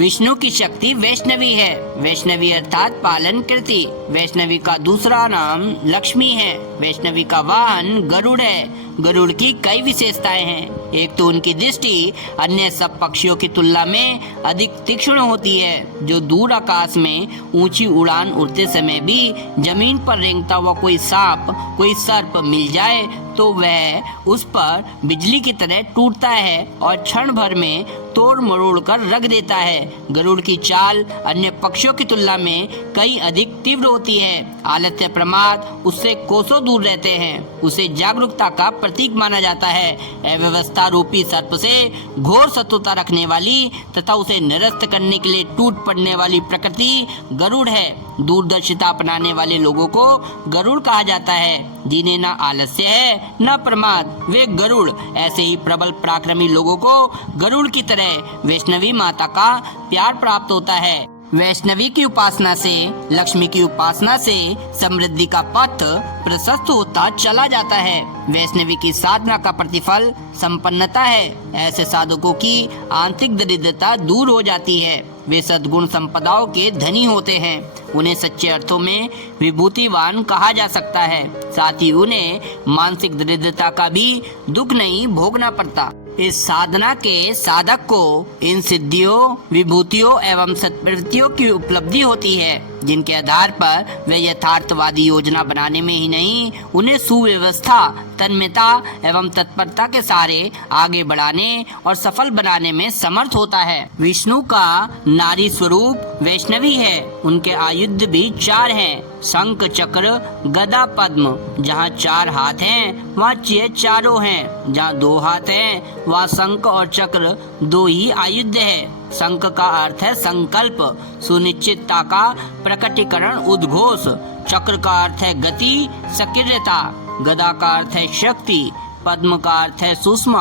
विष्णु की शक्ति वैष्णवी है। वैष्णवी अर्थात पालन करती। वैष्णवी का दूसरा नाम लक्ष्मी है। वैष्णवी का वाहन गरुड़ है। गरुड़ की कई विशेषताएं हैं। एक तो उनकी दृष्टि अन्य सब पक्षियों की तुलना में अधिक तीक्ष्ण होती है। जो दूर आकाश में ऊंची उड़ान उड़ते समय भी जमीन पर रेंगता हुआ कोई सांप, कोई सर्प मिल जाए तो वह उस पर बिजली की तरह टूटता है और क्षण भर में तोड़ मरोड़ कर रख देता है। गरुड़ की चाल अन्य पक्षियों की तुलना में कई अधिक तीव्र होती है। आलस्य प्रमाद उससे कोसों दूर रहते हैं। उसे जागरूकता का प्रतीक माना जाता है। अव्यवस्था रूपी सर्प से घोर शत्रुता रखने वाली तथा उसे निरस्त करने के लिए टूट पड़ने वाली प्रकृति गरुड़ है। दूरदर्शिता अपनाने वाले लोगों को गरुड़ कहा जाता है। जिन्हें न आलस्य है न प्रमाद, वे गरुड़। ऐसे ही प्रबल पराक्रमी लोगों को गरुड़ की तरह वैष्णवी माता का प्यार प्राप्त होता है। वैष्णवी की उपासना से, लक्ष्मी की उपासना से समृद्धि का पथ प्रशस्त होता चला जाता है। वैष्णवी की साधना का प्रतिफल संपन्नता है। ऐसे साधकों की आंतरिक दरिद्रता दूर हो जाती है। वे सद्गुण संपदाओं के धनी होते हैं। उन्हें सच्चे अर्थों में विभूतिवान कहा जा सकता है। साथ ही उन्हें मानसिक दरिद्रता का भी दुख नहीं भोगना पड़ता। इस साधना के साधक को इन सिद्धियों, विभूतियों एवं सत्प्रवृत्तियों की उपलब्धि होती है, जिनके आधार पर वे यथार्थवादी योजना बनाने में ही नहीं, उन्हें सुव्यवस्था, तन्मयता एवं तत्परता के सारे आगे बढ़ाने और सफल बनाने में समर्थ होता है। विष्णु का नारी स्वरूप वैष्णवी है। उनके आयुध भी 4 हैं, शंख, चक्र, गदा, पद्म। जहाँ 4 हाथ हैं वहाँ चारों हैं। जहाँ 2 हाथ हैं वहाँ शंख और चक्र 2 ही आयुध है। शंख का अर्थ है संकल्प, सुनिश्चितता का प्रकटीकरण, उद्घोष। चक्र का अर्थ है गति, सक्रियता। गदा का अर्थ है शक्ति। पद्म का अर्थ है सूक्ष्म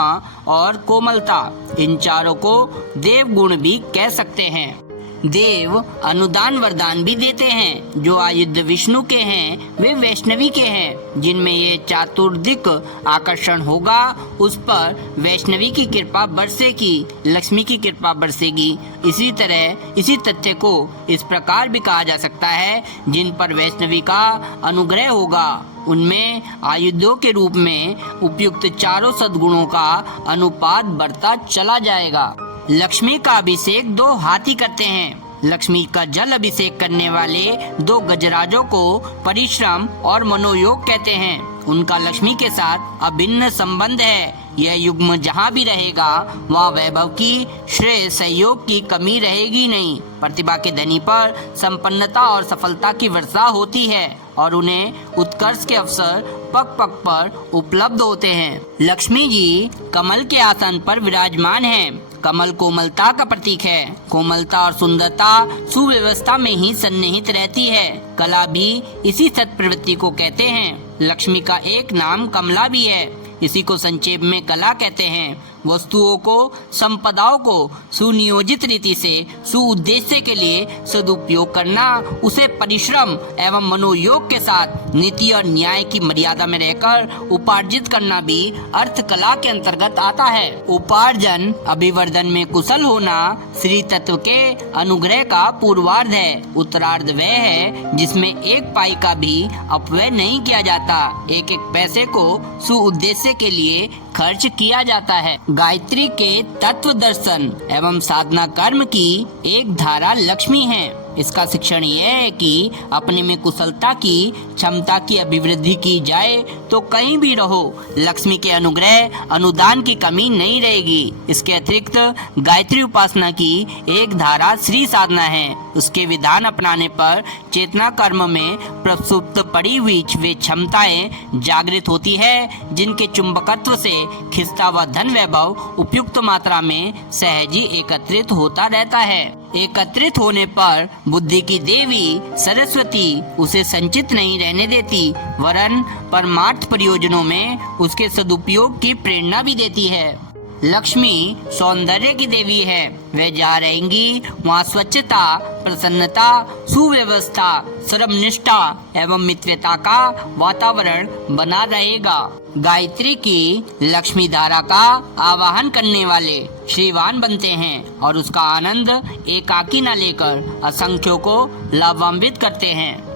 और कोमलता। इन चारों को देव गुण भी कह सकते हैं। देव अनुदान वरदान भी देते हैं। जो आयुध विष्णु के हैं वे वैष्णवी के हैं। जिनमें ये चातुर्दिक आकर्षण होगा उस पर वैष्णवी की कृपा बरसेगी, लक्ष्मी की कृपा बरसेगी। इसी तरह इसी तथ्य को इस प्रकार भी कहा जा सकता है, जिन पर वैष्णवी का अनुग्रह होगा उनमें आयुधों के रूप में उपयुक्त चारों सद्गुणों का अनुपात बढ़ता चला जाएगा। लक्ष्मी का अभिषेक 2 हाथी करते हैं। लक्ष्मी का जल अभिषेक करने वाले 2 गजराजों को परिश्रम और मनोयोग कहते हैं। उनका लक्ष्मी के साथ अभिन्न संबंध है। यह युग्म जहाँ भी रहेगा वहाँ वैभव की, श्रेय, सहयोग की कमी रहेगी नहीं। प्रतिभा के धनी पर संपन्नता और सफलता की वर्षा होती है और उन्हें उत्कर्ष के अवसर पग पग पर उपलब्ध होते हैं। लक्ष्मी जी कमल के आसन पर विराजमान हैं। कमल कोमलता का प्रतीक है। कोमलता और सुंदरता सुव्यवस्था में ही सन्निहित रहती है। कला भी इसी सत्प्रवृत्ति को कहते हैं। लक्ष्मी का एक नाम कमला भी है। इसी को संक्षेप में कला कहते हैं। वस्तुओं को, संपदाओं को सुनियोजित रीति से सुउद्देश्य के लिए सदुपयोग करना, उसे परिश्रम एवं मनोयोग के साथ नीति और न्याय की मर्यादा में रहकर उपार्जित करना भी अर्थ कला के अंतर्गत आता है। उपार्जन, अभिवर्धन में कुशल होना श्री तत्व के अनुग्रह का पूर्वार्ध है। उत्तरार्ध वह है जिसमें एक पाई का भी अपव्यय नहीं किया जाता। एक एक पैसे को सुउद्देश्य के लिए खर्च किया जाता है। गायत्री के तत्व दर्शन एवं साधना कर्म की एक धारा लक्ष्मी है। इसका शिक्षण यह है कि अपने में कुशलता की, क्षमता की अभिवृद्धि की जाए तो कहीं भी रहो लक्ष्मी के अनुग्रह, अनुदान की कमी नहीं रहेगी। इसके अतिरिक्त गायत्री उपासना की एक धारा श्री साधना है। उसके विधान अपनाने पर चेतना कर्म में प्रसुप्त पड़ी हुई वे क्षमताएं जागृत होती है, जिनके चुंबकत्व से खिंचता हुआ धन वैभव उपयुक्त मात्रा में सहज ही एकत्रित होता रहता है। एकत्रित होने पर बुद्धि की देवी सरस्वती उसे संचित नहीं रहने देती, वरन परमार्थ प्रयोजनों में उसके सदुपयोग की प्रेरणा भी देती है। लक्ष्मी सौंदर्य की देवी है। वे जहाँ रहेंगी वहाँ स्वच्छता, प्रसन्नता, सुव्यवस्था, श्रमनिष्ठा एवं मित्रता का वातावरण बना रहेगा। गायत्री की लक्ष्मी धारा का आवाहन करने वाले श्रीवान बनते हैं और उसका आनंद एकाकी न लेकर असंख्यों को लाभान्वित करते हैं।